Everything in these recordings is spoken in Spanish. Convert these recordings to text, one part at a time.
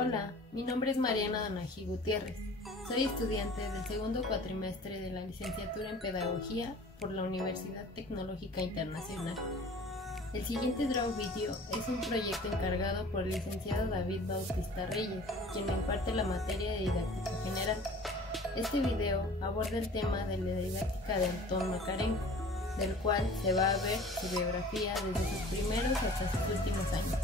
Hola, mi nombre es Mariana Donají Gutiérrez. Soy estudiante del segundo cuatrimestre de la licenciatura en Pedagogía por la Universidad Tecnológica Internacional. El siguiente Draw Video es un proyecto encargado por el licenciado David Bautista Reyes, quien me imparte la materia de didáctica general. Este video aborda el tema de la didáctica de Antón Makarenko, del cual se va a ver su biografía desde sus primeros hasta sus últimos años,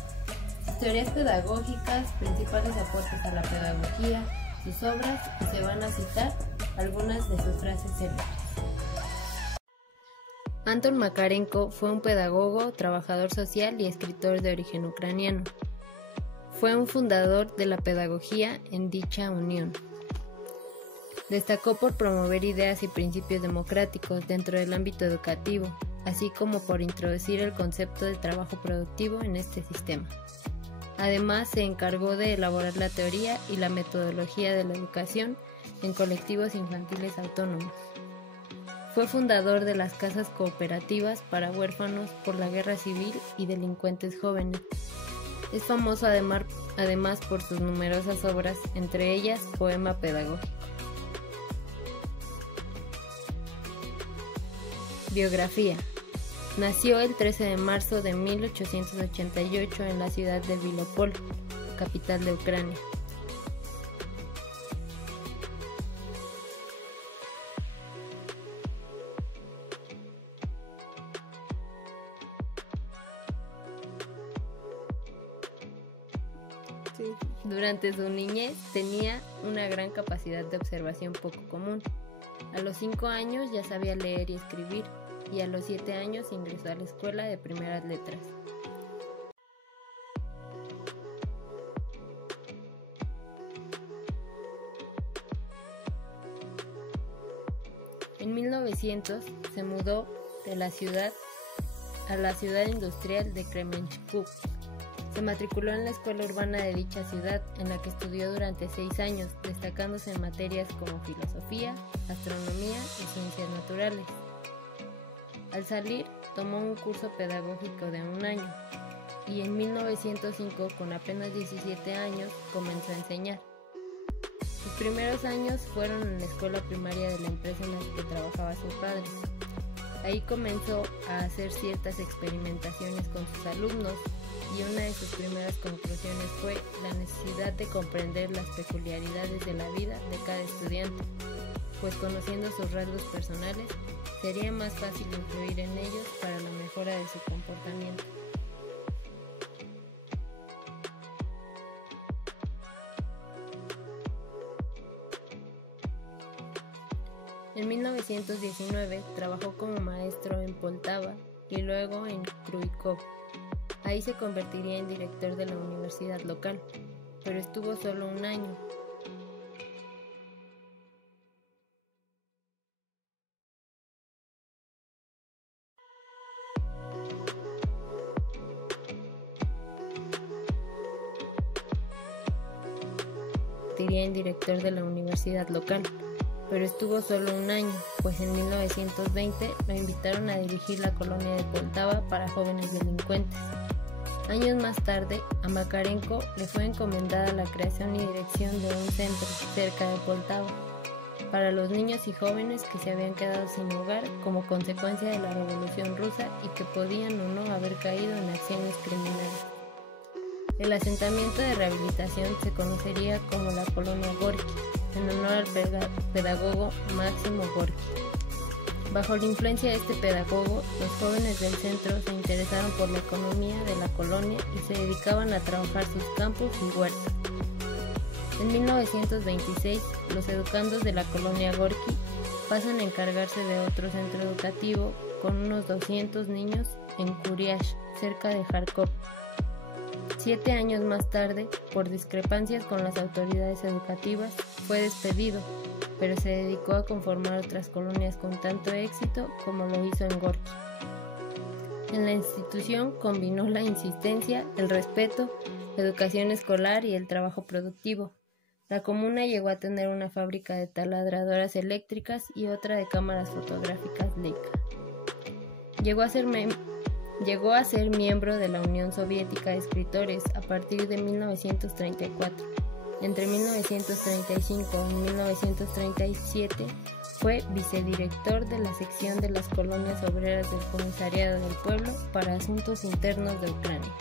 sus teorías pedagógicas, principales aportes a la pedagogía, sus obras, y se van a citar algunas de sus frases célebres. Antón Makarenko fue un pedagogo, trabajador social y escritor de origen ucraniano. Fue un fundador de la pedagogía en dicha unión. Destacó por promover ideas y principios democráticos dentro del ámbito educativo, así como por introducir el concepto de trabajo productivo en este sistema. Además, se encargó de elaborar la teoría y la metodología de la educación en colectivos infantiles autónomos. Fue fundador de las casas cooperativas para huérfanos por la guerra civil y delincuentes jóvenes. Es famoso además por sus numerosas obras, entre ellas Poema Pedagógico. Biografía. Nació el 13 de marzo de 1888 en la ciudad de Vilopol, capital de Ucrania. Durante su niñez tenía una gran capacidad de observación poco común. A los 5 años ya sabía leer y escribir, y a los 7 años ingresó a la escuela de primeras letras. En 1900 se mudó de la ciudad a la ciudad industrial de Kremenchuk. Se matriculó en la escuela urbana de dicha ciudad, en la que estudió durante 6 años, destacándose en materias como filosofía, astronomía y ciencias naturales. Al salir, tomó un curso pedagógico de 1 año y en 1905, con apenas 17 años, comenzó a enseñar. Sus primeros años fueron en la escuela primaria de la empresa en la que trabajaba su padre. Ahí comenzó a hacer ciertas experimentaciones con sus alumnos y una de sus primeras conclusiones fue la necesidad de comprender las peculiaridades de la vida de cada estudiante, pues conociendo sus rasgos personales, sería más fácil influir en ellos para la mejora de su comportamiento. En 1919 trabajó como maestro en Poltava y luego en Kryukov. Ahí se convertiría en director de la universidad local, pero estuvo solo 1 año. Pues en 1920 lo invitaron a dirigir la colonia de Poltava para jóvenes delincuentes. Años más tarde, a Makarenko le fue encomendada la creación y dirección de un centro cerca de Poltava para los niños y jóvenes que se habían quedado sin hogar como consecuencia de la Revolución Rusa y que podían o no haber caído en acciones criminales. El asentamiento de rehabilitación se conocería como la colonia Gorki, en honor al pedagogo Máximo Gorki. Bajo la influencia de este pedagogo, los jóvenes del centro se interesaron por la economía de la colonia y se dedicaban a trabajar sus campos y huertas. En 1926, los educandos de la colonia Gorki pasan a encargarse de otro centro educativo con unos 200 niños en Kuriash, cerca de Kharkov. 7 años más tarde, por discrepancias con las autoridades educativas, fue despedido, pero se dedicó a conformar otras colonias con tanto éxito como lo hizo en Gorki. En la institución combinó la insistencia, el respeto, la educación escolar y el trabajo productivo. La comuna llegó a tener una fábrica de taladradoras eléctricas y otra de cámaras fotográficas Leica. Llegó a ser Llegó a ser miembro de la Unión Soviética de Escritores a partir de 1934 Entre 1935 y 1937 fue vicedirector de la sección de las colonias obreras del Comisariado del Pueblo para Asuntos Internos de Ucrania.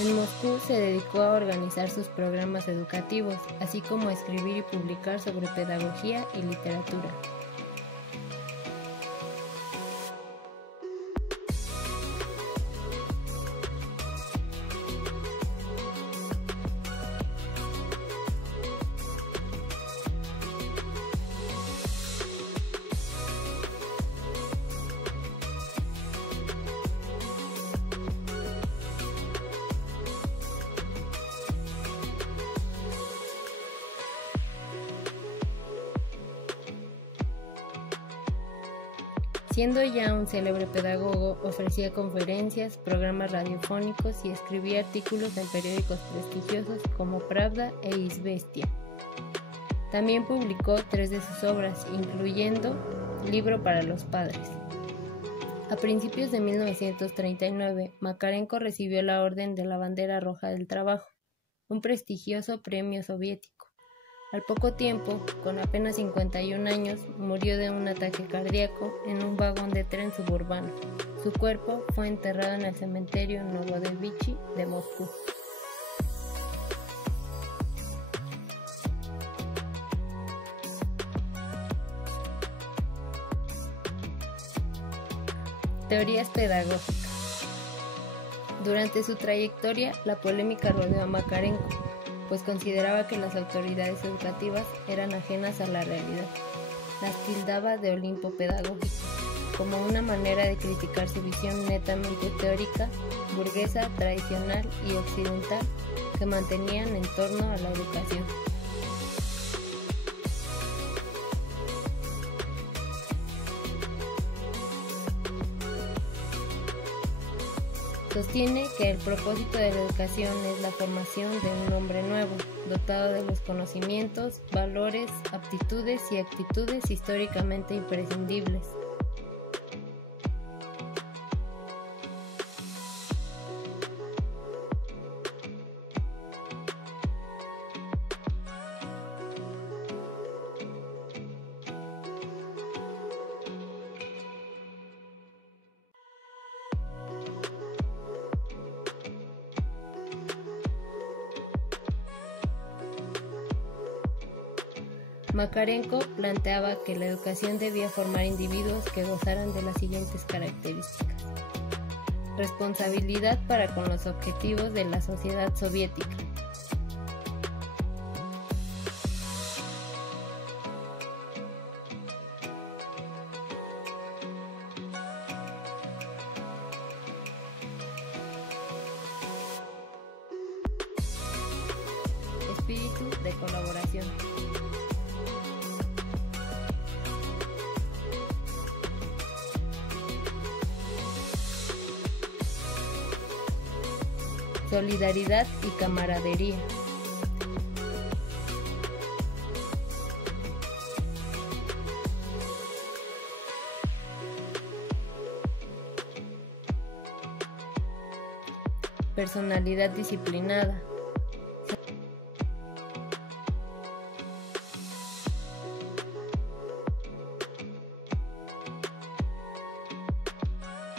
En Moscú se dedicó a organizar sus programas educativos, así como a escribir y publicar sobre pedagogía y literatura. Siendo ya un célebre pedagogo, ofrecía conferencias, programas radiofónicos y escribía artículos en periódicos prestigiosos como Pravda e Izvestia. También publicó 3 de sus obras, incluyendo Libro para los padres. A principios de 1939, Makarenko recibió la Orden de la Bandera Roja del Trabajo, un prestigioso premio soviético. Al poco tiempo, con apenas 51 años, murió de un ataque cardíaco en un vagón de tren suburbano. Su cuerpo fue enterrado en el cementerio Novodevichy de Moscú. Teorías pedagógicas. Durante su trayectoria, la polémica rodeó a Makarenko, pues consideraba que las autoridades educativas eran ajenas a la realidad. Las tildaba de Olimpo pedagógico, como una manera de criticar su visión netamente teórica, burguesa, tradicional y occidental que mantenían en torno a la educación. Sostiene que el propósito de la educación es la formación de un hombre nuevo, dotado de los conocimientos, valores, aptitudes y actitudes históricamente imprescindibles. Makarenko planteaba que la educación debía formar individuos que gozaran de las siguientes características: responsabilidad para con los objetivos de la sociedad soviética, espíritu de colaboración, solidaridad y camaradería, personalidad disciplinada,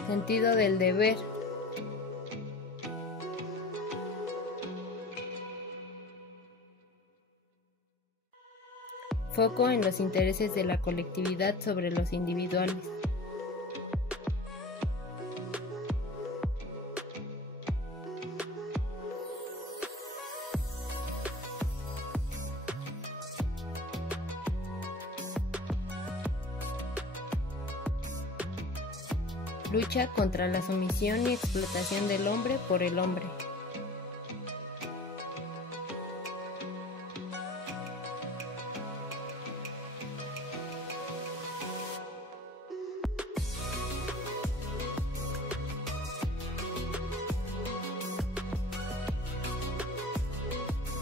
sentido del deber, foco en los intereses de la colectividad sobre los individuales. Lucha contra la sumisión y explotación del hombre por el hombre.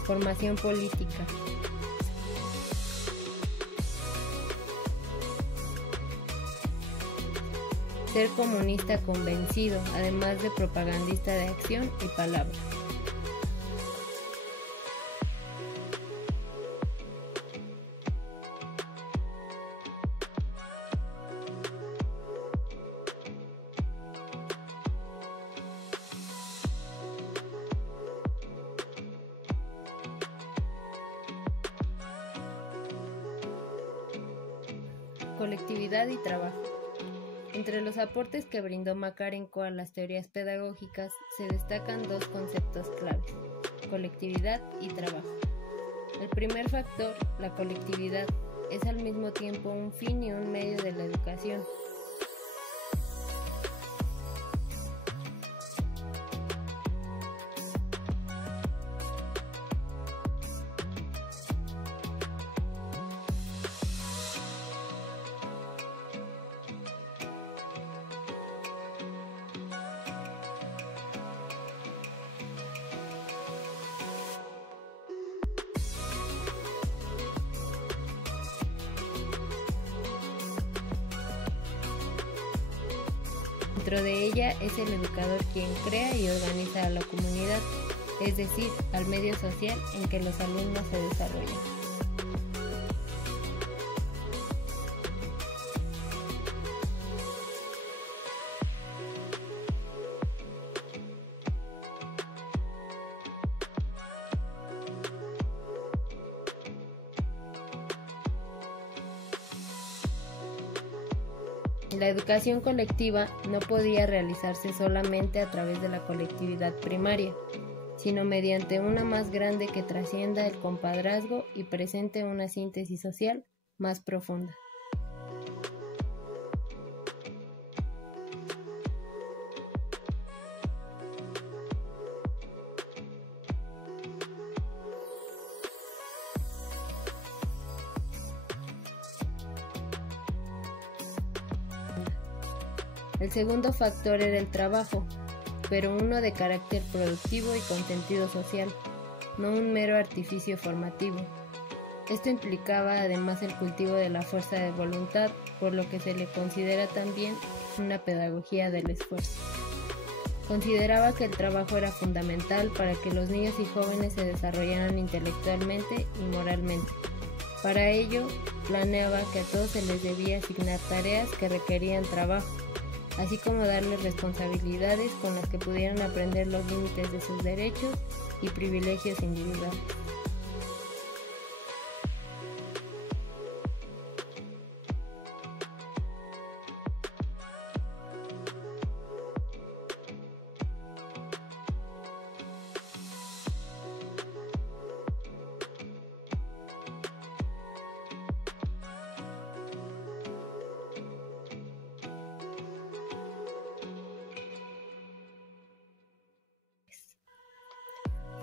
Formación política. Ser comunista convencido, además de propagandista de acción y palabra. Colectividad y trabajo. Entre los aportes que brindó Makarenko a las teorías pedagógicas se destacan dos conceptos claves: colectividad y trabajo. El primer factor, la colectividad, es al mismo tiempo un fin y un medio de la educación. Dentro de ella es el educador quien crea y organiza a la comunidad, es decir, al medio social en que los alumnos se desarrollan. La educación colectiva no podía realizarse solamente a través de la colectividad primaria, sino mediante una más grande que trascienda el compadrazgo y presente una síntesis social más profunda. El segundo factor era el trabajo, pero uno de carácter productivo y con sentido social, no un mero artificio formativo. Esto implicaba además el cultivo de la fuerza de voluntad, por lo que se le considera también una pedagogía del esfuerzo. Consideraba que el trabajo era fundamental para que los niños y jóvenes se desarrollaran intelectualmente y moralmente. Para ello, planeaba que a todos se les debía asignar tareas que requerían trabajo, así como darles responsabilidades con las que pudieran aprender los límites de sus derechos y privilegios individuales.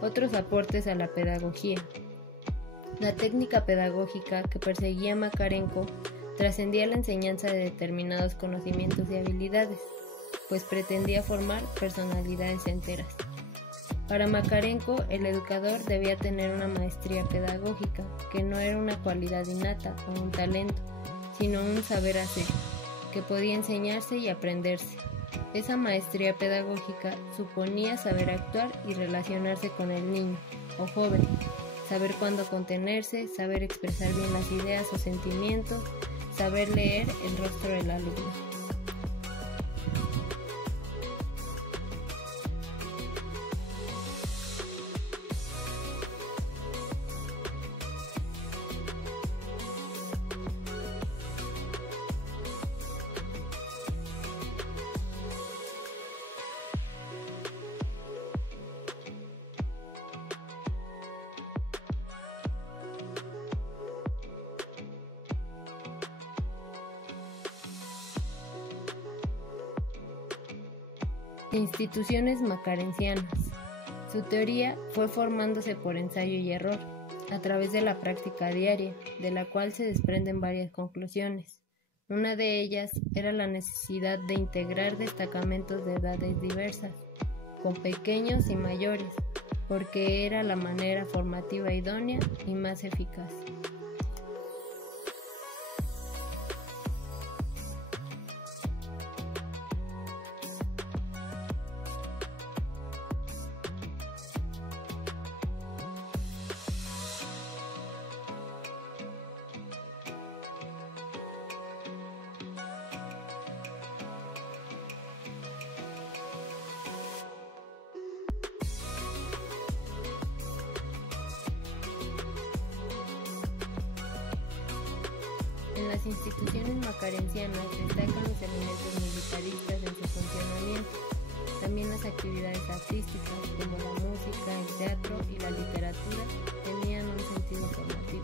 Otros aportes a la pedagogía. La técnica pedagógica que perseguía Makarenko trascendía la enseñanza de determinados conocimientos y habilidades, pues pretendía formar personalidades enteras. Para Makarenko, el educador debía tener una maestría pedagógica, que no era una cualidad innata o un talento, sino un saber hacer, que podía enseñarse y aprenderse. Esa maestría pedagógica suponía saber actuar y relacionarse con el niño o joven, saber cuándo contenerse, saber expresar bien las ideas o sentimientos, saber leer el rostro del alumno. Instituciones makarencianas. Su teoría fue formándose por ensayo y error, a través de la práctica diaria, de la cual se desprenden varias conclusiones. Una de ellas era la necesidad de integrar destacamentos de edades diversas, con pequeños y mayores, porque era la manera formativa idónea y más eficaz. las instituciones macarencianas destacan los elementos militaristas en su funcionamiento, también las actividades artísticas como la música, el teatro y la literatura tenían un sentido formativo.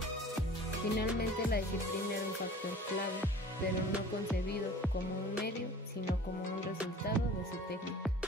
Finalmente la disciplina era un factor clave, pero no concebido como un medio, sino como un resultado de su técnica.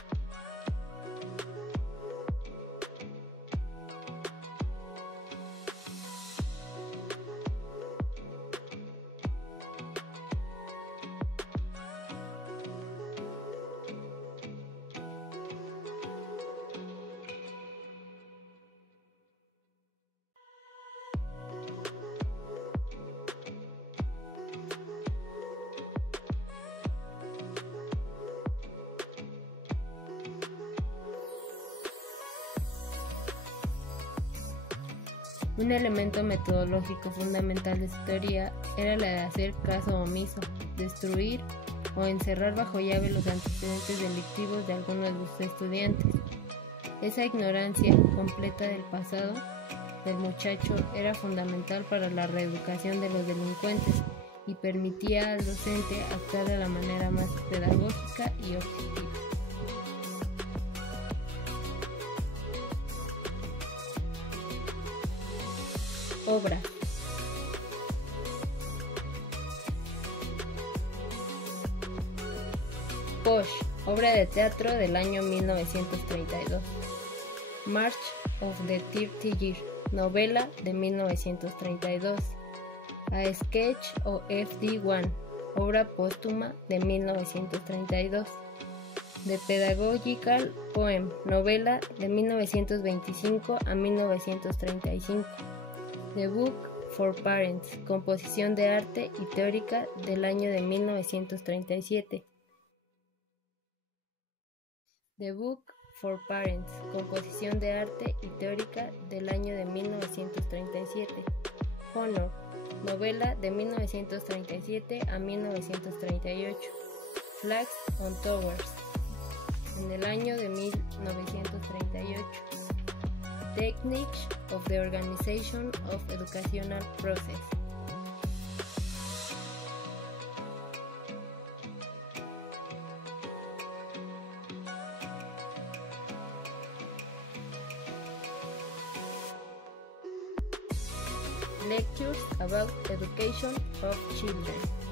Un elemento metodológico fundamental de su teoría era la de hacer caso omiso, destruir o encerrar bajo llave los antecedentes delictivos de algunos de sus estudiantes. Esa ignorancia completa del pasado del muchacho era fundamental para la reeducación de los delincuentes y permitía al docente actuar de la manera más pedagógica y objetiva. Obra. Posh, obra de teatro del año 1932. March of the 30 Year, novela de 1932. A Sketch of FD1, obra póstuma de 1932. The Pedagogical Poem, novela de 1925 a 1935. The Book for Parents, composición de arte y teórica del año de 1937. The Book for Parents, composición de arte y teórica del año de 1937. Honor, novela de 1937 a 1938. Flags on Towers, en el año de 1938. Techniques of the Organization of Educational Process. Lectures about Education of Children.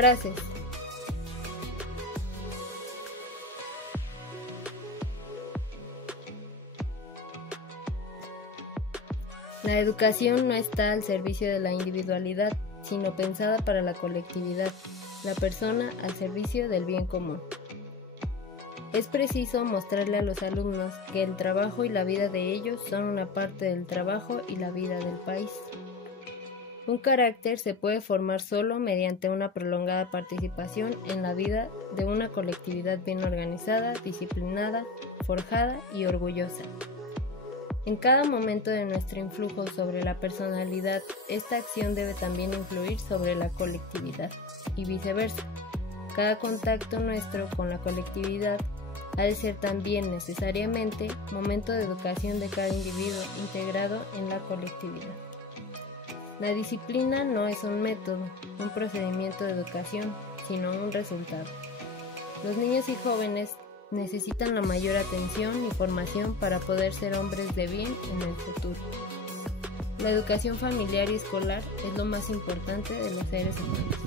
Frases. La educación no está al servicio de la individualidad, sino pensada para la colectividad, la persona al servicio del bien común. Es preciso mostrarle a los alumnos que el trabajo y la vida de ellos son una parte del trabajo y la vida del país. Un carácter se puede formar solo mediante una prolongada participación en la vida de una colectividad bien organizada, disciplinada, forjada y orgullosa. En cada momento de nuestro influjo sobre la personalidad, esta acción debe también influir sobre la colectividad y viceversa. Cada contacto nuestro con la colectividad ha de ser también necesariamente momento de educación de cada individuo integrado en la colectividad. La disciplina no es un método, un procedimiento de educación, sino un resultado. Los niños y jóvenes necesitan la mayor atención y formación para poder ser hombres de bien en el futuro. La educación familiar y escolar es lo más importante de los seres humanos.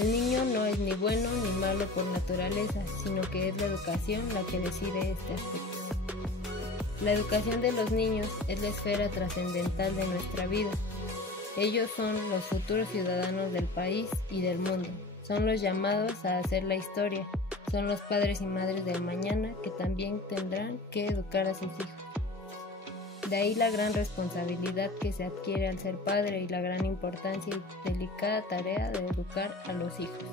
El niño no es ni bueno ni malo por naturaleza, sino que es la educación la que decide este aspecto. La educación de los niños es la esfera trascendental de nuestra vida. Ellos son los futuros ciudadanos del país y del mundo, son los llamados a hacer la historia, son los padres y madres del mañana que también tendrán que educar a sus hijos. De ahí la gran responsabilidad que se adquiere al ser padre y la gran importancia y delicada tarea de educar a los hijos.